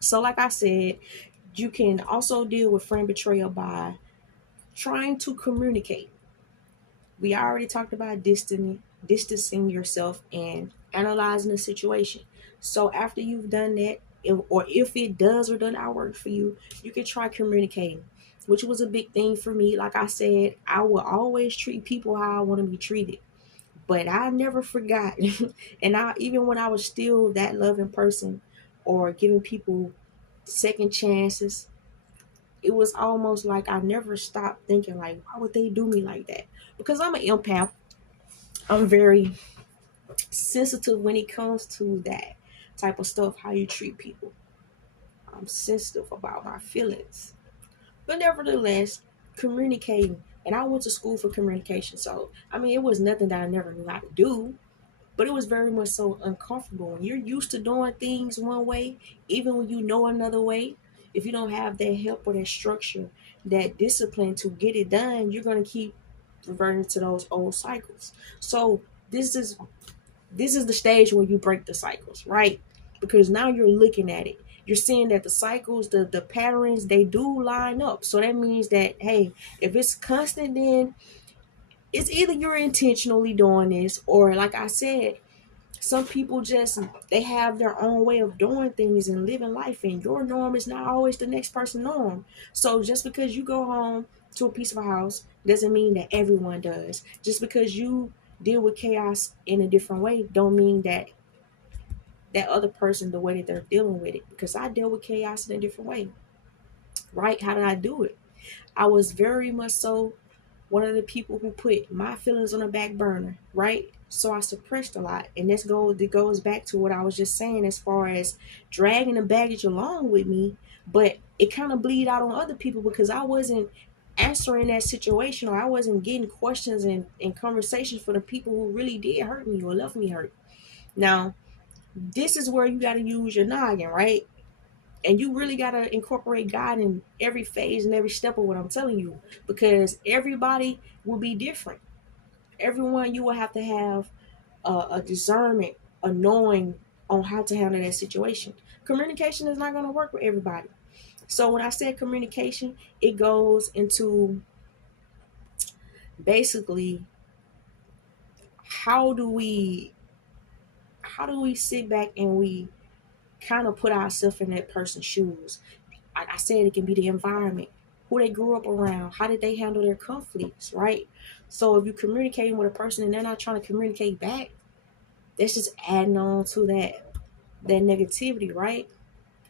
So like I said, you can also deal with friend betrayal by trying to communicate. We already talked about distancing yourself and analyzing the situation. So after you've done that, if it does or does not work for you, you can try communicating, which was a big thing for me. Like I said, I will always treat people how I want to be treated, but I never forgot. And I, even when I was still that loving person or giving people second chances, it was almost like I never stopped thinking like, why would they do me like that? Because I'm an empath. I'm very sensitive when it comes to that type of stuff, how you treat people. I'm sensitive about my feelings. But nevertheless, communicating. And I went to school for communication. So, I mean, it was nothing that I never knew how to do, but it was very much so uncomfortable. When you're used to doing things one way, even when you know another way, if you don't have that help or that structure, that discipline to get it done, you're going to keep reverting to those old cycles. So, this is this is the stage where you break the cycles, right? Because now you're looking at it. You're seeing that the cycles, the patterns, they do line up. So that means that, hey, if it's constant, then it's either you're intentionally doing this, or like I said, some people just, they have their own way of doing things and living life, and your norm is not always the next person's norm. So just because you go home to a peaceful house doesn't mean that everyone does. Just because you deal with chaos in a different way don't mean that that other person, the way that they're dealing with it, because I deal with chaos in a different way. Right? How did I do it? I was very much so one of the people who put my feelings on the back burner, right? So I suppressed a lot. And that goes back to what I was just saying as far as dragging the baggage along with me, but it kind of bleed out on other people because I wasn't answering that situation, or I wasn't getting questions and conversations for the people who really did hurt me or left me hurt. Now, this is where you got to use your noggin, right? And you really got to incorporate God in every phase and every step of what I'm telling you, because everybody will be different. Everyone, you will have to have a discernment, a knowing on how to handle that situation. Communication is not going to work with everybody. So when I said communication, it goes into basically how do we sit back and we kind of put ourselves in that person's shoes. Like I said, it can be the environment, who they grew up around, how did they handle their conflicts, right? So if you're communicating with a person and they're not trying to communicate back, that's just adding on to that negativity, right?